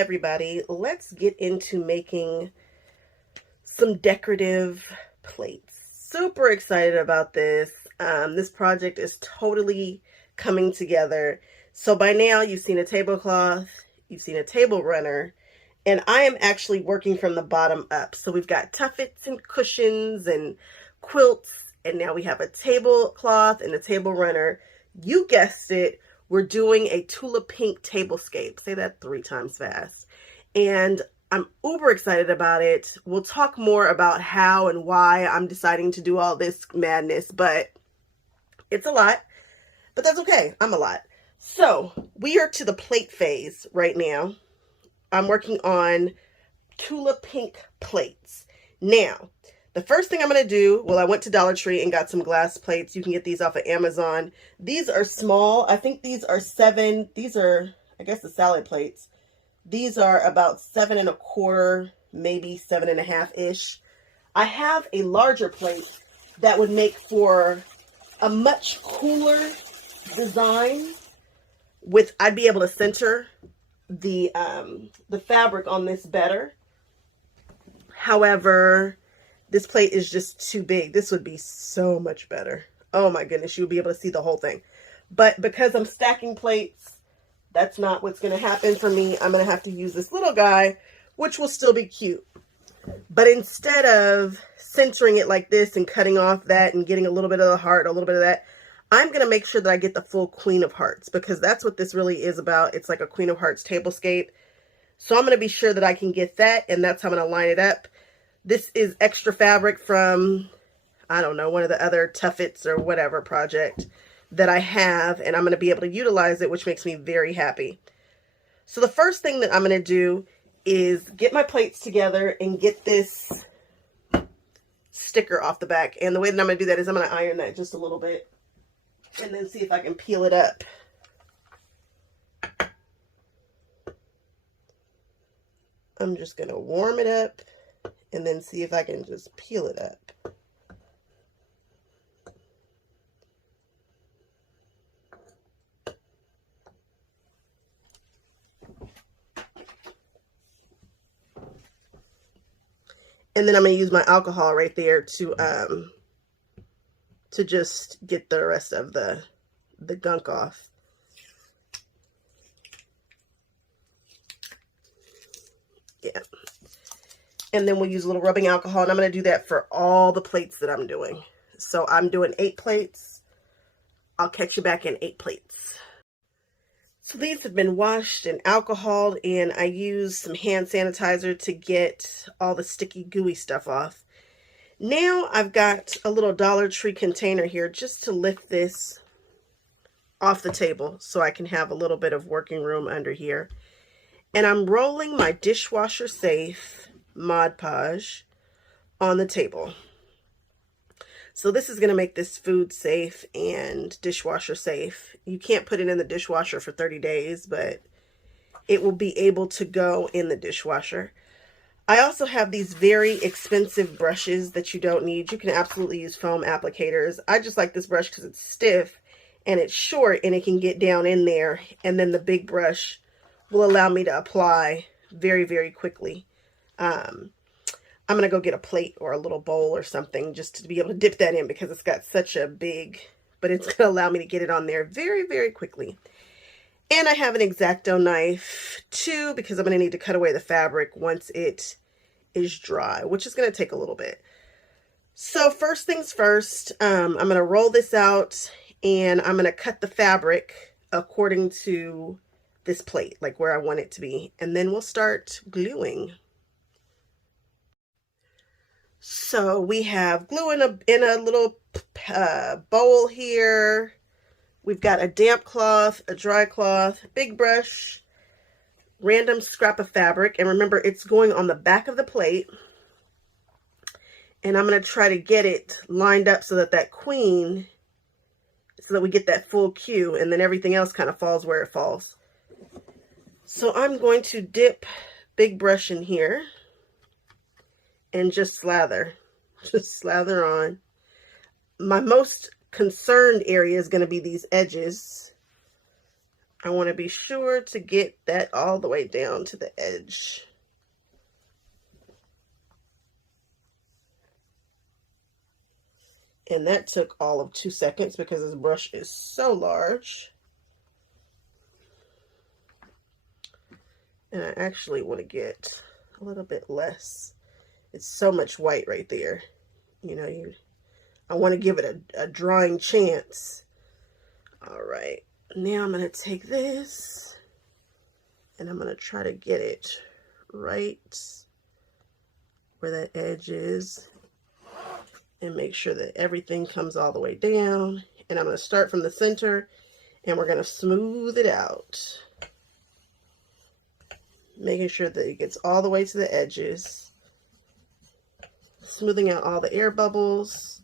everybody. Let's get into making some decorative plates. Super excited about this. This project is totally coming together. So by now you've seen a tablecloth, you've seen a table runner, and I am actually working from the bottom up. So we've got tuffets and cushions and quilts, and now we have a tablecloth and a table runner. You guessed it, we're doing a Tula Pink tablescape. Say that 3 times fast. And I'm uber excited about it. We'll talk more about how and why I'm deciding to do all this madness, but it's a lot, but that's okay. I'm a lot. So we are to the plate phase right now. I'm working on Tula Pink plates. Now, the first thing I'm going to do, well, I went to Dollar Tree and got some glass plates. You can get these off of Amazon. These are small. I think these are 7. These are, I guess, the salad plates. These are about 7 1/4, maybe 7 1/2-ish. I have a larger plate that would make for a much cooler design with, I'd be able to center the fabric on this better. However, this plate is just too big. This would be so much better. Oh my goodness, you would be able to see the whole thing. But because I'm stacking plates, that's not what's going to happen for me. I'm going to have to use this little guy, which will still be cute. But instead of centering it like this and cutting off that and getting a little bit of the heart, a little bit of that, I'm going to make sure that I get the full Queen of Hearts, because that's what this really is about. It's like a Queen of Hearts tablescape. So I'm going to be sure that I can get that, and that's how I'm going to line it up. This is extra fabric from, I don't know, one of the other tuffets or whatever project that I have, and I'm going to be able to utilize it, which makes me very happy. So the first thing that I'm going to do is get my plates together and get this sticker off the back. And the way that I'm going to do that is I'm going to iron that just a little bit and then see if I can peel it up. I'm just going to warm it up and then see if I can just peel it up. And then I'm going to use my alcohol right there to just get the rest of the gunk off. Yeah. And then we'll use a little rubbing alcohol, and I'm going to do that for all the plates that I'm doing. So I'm doing 8 plates. I'll catch you back in 8 plates. So these have been washed and alcoholed, and I used some hand sanitizer to get all the sticky, gooey stuff off. Now I've got a little Dollar Tree container here just to lift this off the table so I can have a little bit of working room under here. And I'm rolling my dishwasher safe Mod Podge on the table. So this is going to make this food safe and dishwasher safe. You can't put it in the dishwasher for 30 days, but it will be able to go in the dishwasher. I also have these very expensive brushes that you don't need. You can absolutely use foam applicators. I just like this brush because it's stiff and it's short and it can get down in there. And then the big brush will allow me to apply very, very quickly. I'm going to go get a plate or a little bowl or something just to be able to dip that in, because it's got such a big, but it's going to allow me to get it on there very, very quickly. And I have an X-Acto knife too, because I'm going to need to cut away the fabric once it is dry, which is going to take a little bit. So first things first, I'm going to roll this out and I'm going to cut the fabric according to this plate, like where I want it to be. And then we'll start gluing. So we have glue in a little bowl here. We've got a damp cloth, a dry cloth, big brush, random scrap of fabric. And remember, it's going on the back of the plate. And I'm going to try to get it lined up so that that queen, so that we get that full cue, and then everything else kind of falls where it falls. So I'm going to dip big brush in here and just slather on. My most concerned area is going to be these edges. I want to be sure to get that all the way down to the edge. And that took all of 2 seconds because this brush is so large. And I actually want to get a little bit less. It's so much white right there. You know, I want to give it a drying chance. All right, now I'm going to take this and I'm going to try to get it right where that edge is and make sure that everything comes all the way down. And I'm going to start from the center and we're going to smooth it out, making sure that it gets all the way to the edges, smoothing out all the air bubbles.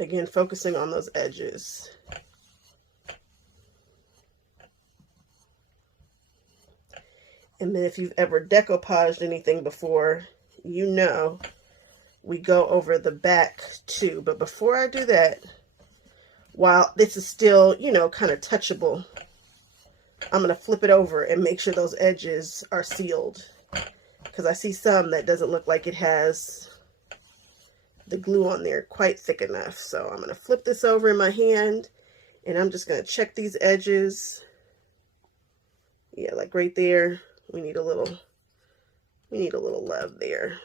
Again, focusing on those edges. And then if you've ever decoupaged anything before, you know we go over the back too. But before I do that, while this is still, you know, kind of touchable, I'm going to flip it over and make sure those edges are sealed. Because I see some that doesn't look like it has the glue on there quite thick enough. So I'm going to flip this over in my hand and I'm just going to check these edges. Yeah, like right there, we need a little love there.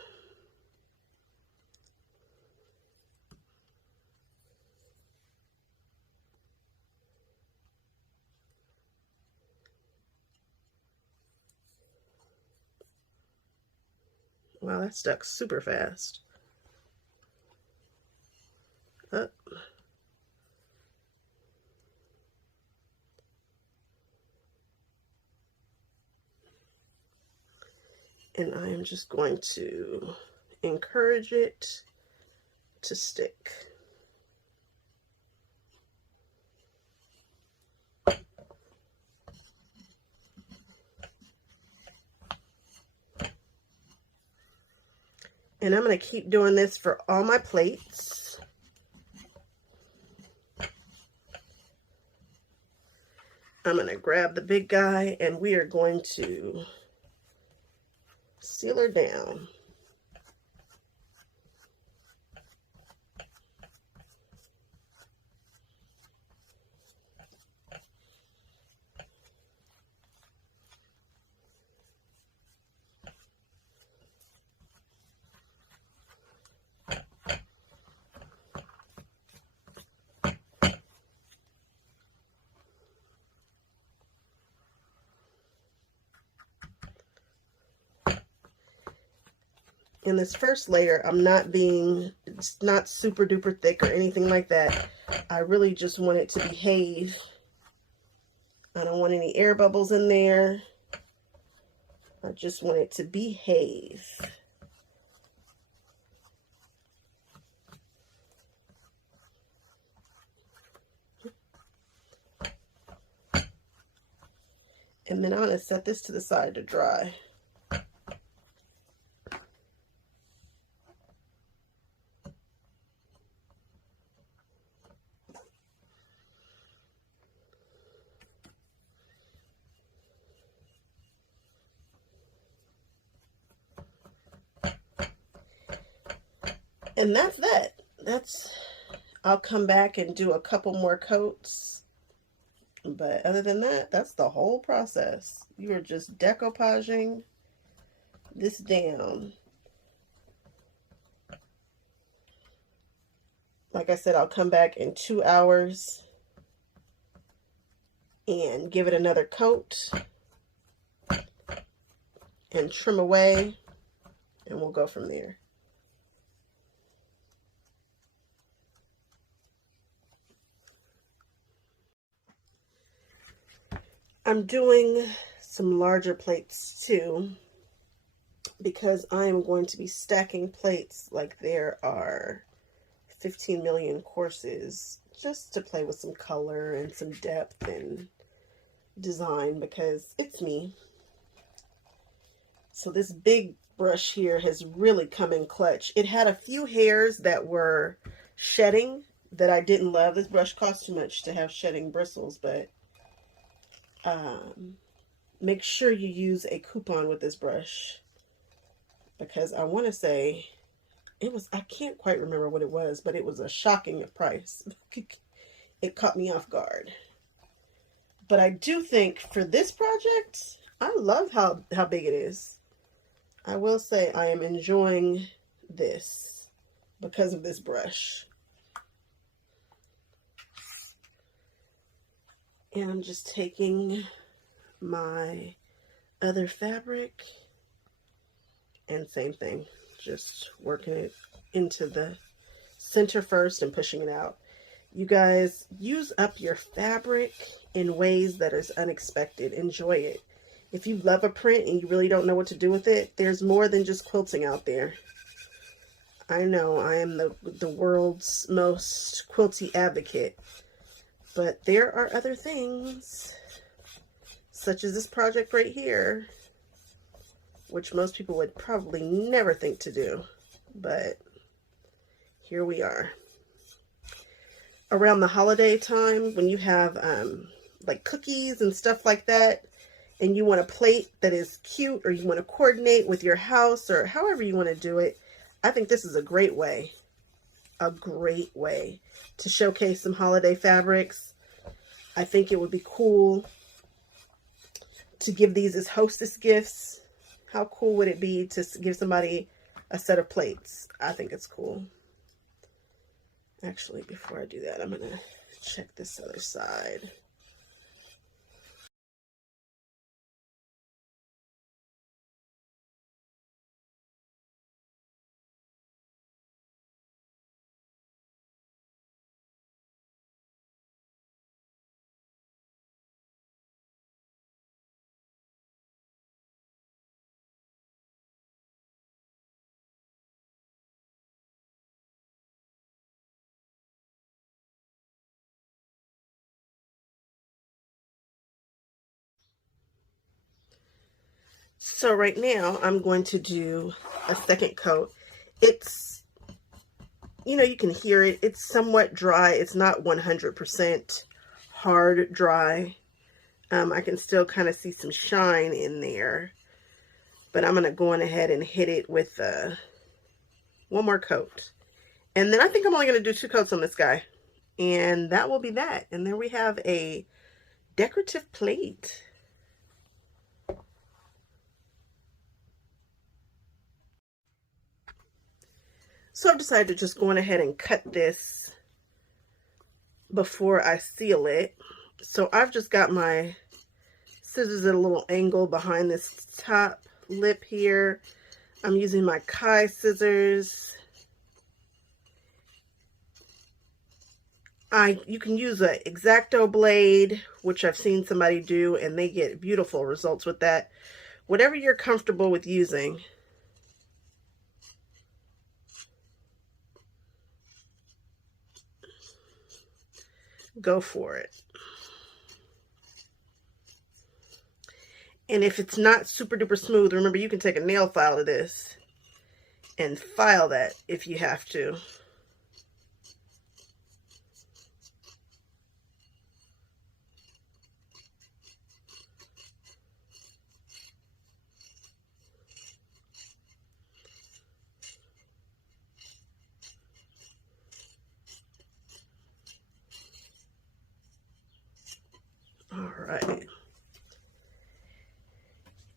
Wow, that stuck super fast. Up. And I am just going to encourage it to stick. And I'm going to keep doing this for all my plates. I'm going to grab the big guy and we are going to seal her down. In this first layer, it's not super duper thick or anything like that. I really just want it to behave. I don't want any air bubbles in there. I just want it to behave. And then I'm going to set this to the side to dry. And that's that. I'll come back and do a couple more coats. But other than that, that's the whole process. You are just decoupaging this down. Like I said, I'll come back in 2 hours and give it another coat and trim away, and we'll go from there. I'm doing some larger plates too, because I am going to be stacking plates like there are 15 million courses, just to play with some color and some depth and design, because it's me. So this big brush here has really come in clutch. It had a few hairs that were shedding that I didn't love. This brush cost too much to have shedding bristles, but make sure you use a coupon with this brush, because I want to say it was, I can't quite remember what it was, but it was a shocking price. It caught me off guard. But I do think for this project, I love how big it is. I will say I am enjoying this because of this brush. And I'm just taking my other fabric and same thing, just working it into the center first and pushing it out. You guys, use up your fabric in ways that is unexpected. Enjoy it. If you love a print and you really don't know what to do with it, there's more than just quilting out there. I know I am the world's most quilty advocate, but there are other things, such as this project right here, which most people would probably never think to do, but here we are. Around the holiday time, when you have like cookies and stuff like that, and you want a plate that is cute, or you want to coordinate with your house, or however you want to do it, I think this is a great way to showcase some holiday fabrics. I think it would be cool to give these as hostess gifts. How cool would it be to give somebody a set of plates? I think it's cool. Actually, before I do that, I'm going to check this other side. So right now, I'm going to do a second coat. It's, you know, you can hear it. It's somewhat dry. It's not 100% hard dry. I can still kind of see some shine in there. But I'm going to go on ahead and hit it with one more coat. And then I think I'm only going to do 2 coats on this guy. And that will be that. And there we have a decorative plate. So I've decided to just go on ahead and cut this before I seal it. So I've just got my scissors at a little angle behind this top lip here. I'm using my Kai scissors. You can use an X-Acto blade, which I've seen somebody do, and they get beautiful results with that. Whatever you're comfortable with using. Go for it. And if it's not super duper smooth, remember you can take a nail file to this and file that if you have to. All right.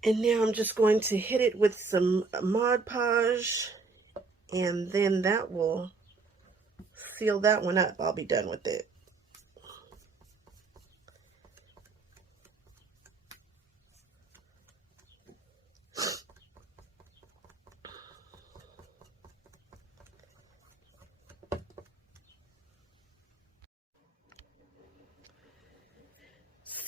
And now I'm just going to hit it with some Mod Podge, and then that will seal that one up. I'll be done with it.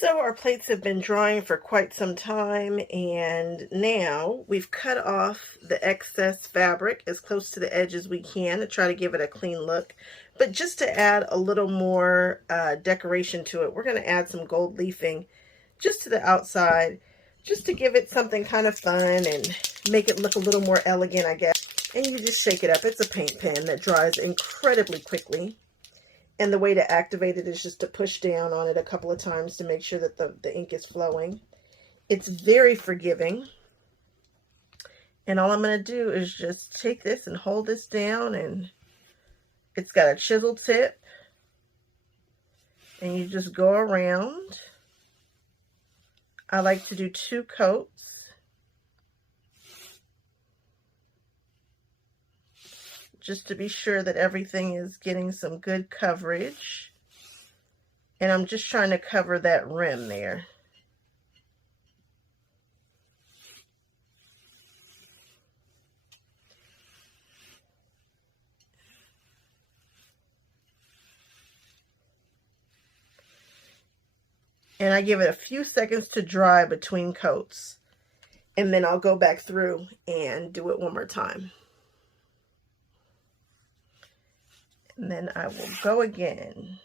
So our plates have been drying for quite some time, and now we've cut off the excess fabric as close to the edge as we can to try to give it a clean look. But just to add a little more decoration to it, we're going to add some gold leafing just to the outside, just to give it something kind of fun and make it look a little more elegant, I guess. And you just shake it up. It's a paint pen that dries incredibly quickly. And the way to activate it is just to push down on it a couple of times to make sure that the ink is flowing. It's very forgiving. And all I'm going to do is just take this and hold this down, and it's got a chisel tip. And you just go around. I like to do 2 coats. Just to be sure that everything is getting some good coverage. And I'm just trying to cover that rim there. And I give it a few seconds to dry between coats. And then I'll go back through and do it one more time. And then I will go again.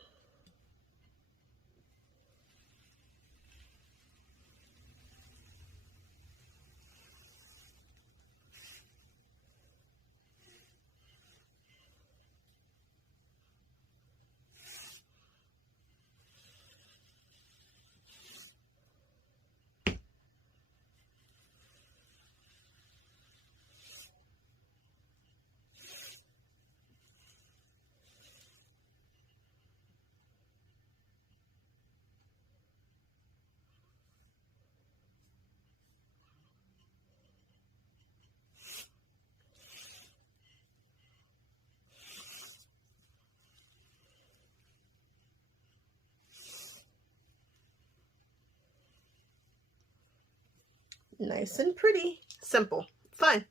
Nice and pretty. Simple. Fun.